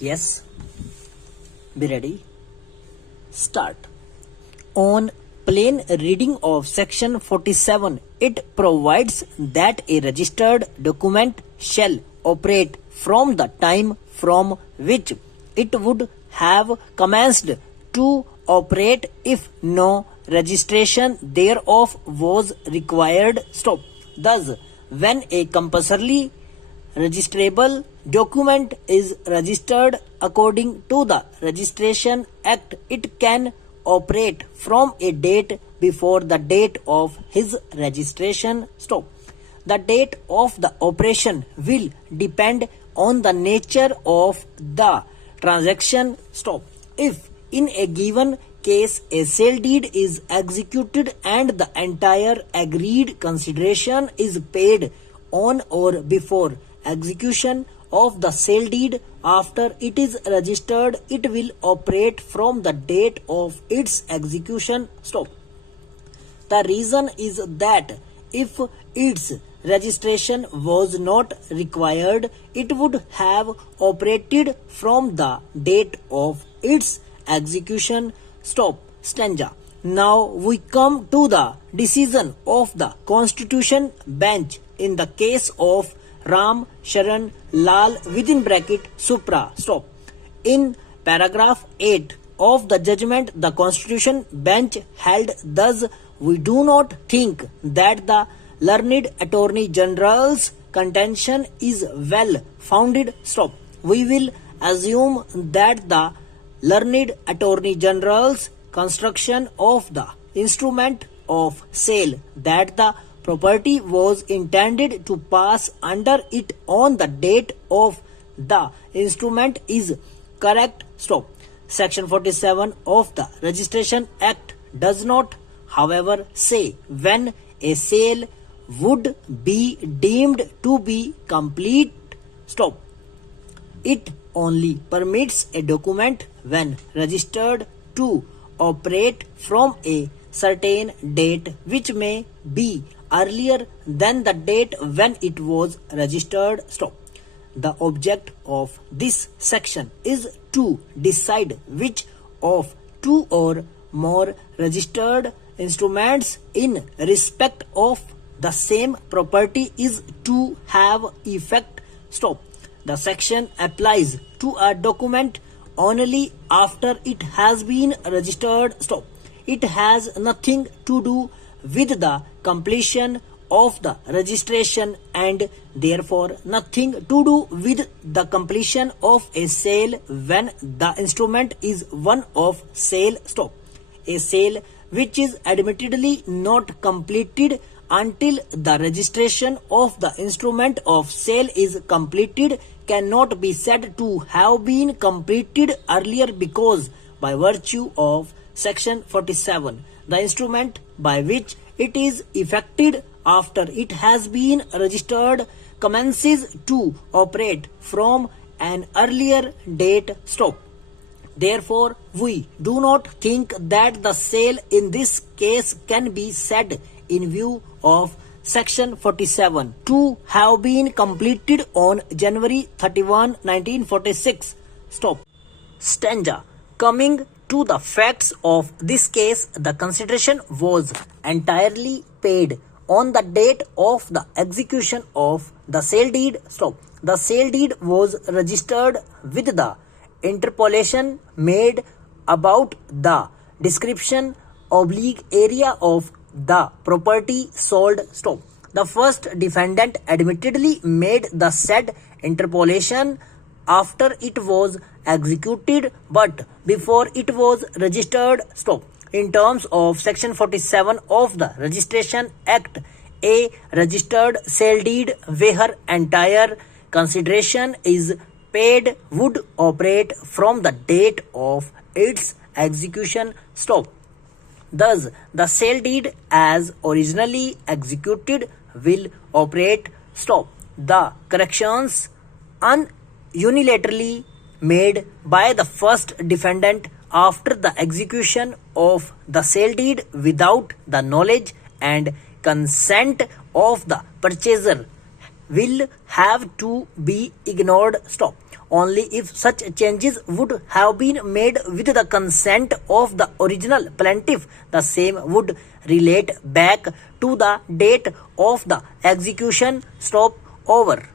Yes, be ready. Start. On plain reading of section 47, it provides that a registered document shall operate from the time from which it would have commenced to operate if no registration thereof was required. Stop. Thus, when a compulsorily registrable document is registered according to the Registration Act, it can operate from a date before the date of his registration. Stop. The date of the operation will depend on the nature of the transaction. Stop. If in a given case a sale deed is executed and the entire agreed consideration is paid on or before execution of the sale deed, after it is registered, it will operate from the date of its execution. Stop. The reason is that if its registration was not required, it would have operated from the date of its execution. Stop. Stanza. Now we come to the decision of the Constitution Bench in the case of Ram Sharan Lal Supra. Stop. In paragraph 8 of the judgment, the Constitution Bench held thus: we do not think that the learned Attorney General's contention is well founded. Stop. We will assume that the learned Attorney General's construction of the instrument of sale, that the property was intended to pass under it on the date of the instrument, is correct. Stop. Section 47 of the Registration Act does not, however, say when a sale would be deemed to be complete. Stop. It only permits a document when registered to operate from a certain date, which may be earlier than the date when it was registered. Stop. The object of this section is to decide which of two or more registered instruments in respect of the same property is to have effect. Stop. The section applies to a document only after it has been registered. Stop. It has nothing to do with the completion of the registration and therefore nothing to do with the completion of a sale when the instrument is one of sale. Stop. A sale which is admittedly not completed until the registration of the instrument of sale is completed cannot be said to have been completed earlier, because by virtue of section 47 the instrument by which it is effected after it has been registered commences to operate from an earlier date. Stop. Therefore, we do not think that the sale in this case can be said in view of section 47 to have been completed on January 31, 1946. Stop. Stanza. Coming to the facts of this case, the consideration was entirely paid on the date of the execution of the sale deed. Stop. The sale deed was registered with the interpolation made about the description area of the property sold. Stop. The first defendant admittedly made the said interpolation after it was executed but before it was registered. Stop. In terms of section 47 of the Registration Act, a registered sale deed where entire consideration is paid would operate from the date of its execution. Stop. Thus, the sale deed as originally executed will operate. Stop. The corrections unilaterally made by the first defendant after the execution of the sale deed without the knowledge and consent of the purchaser will have to be ignored. Stop. only if such changes would have been made with the consent of the original plaintiff. The same would relate back to the date of the execution stop over.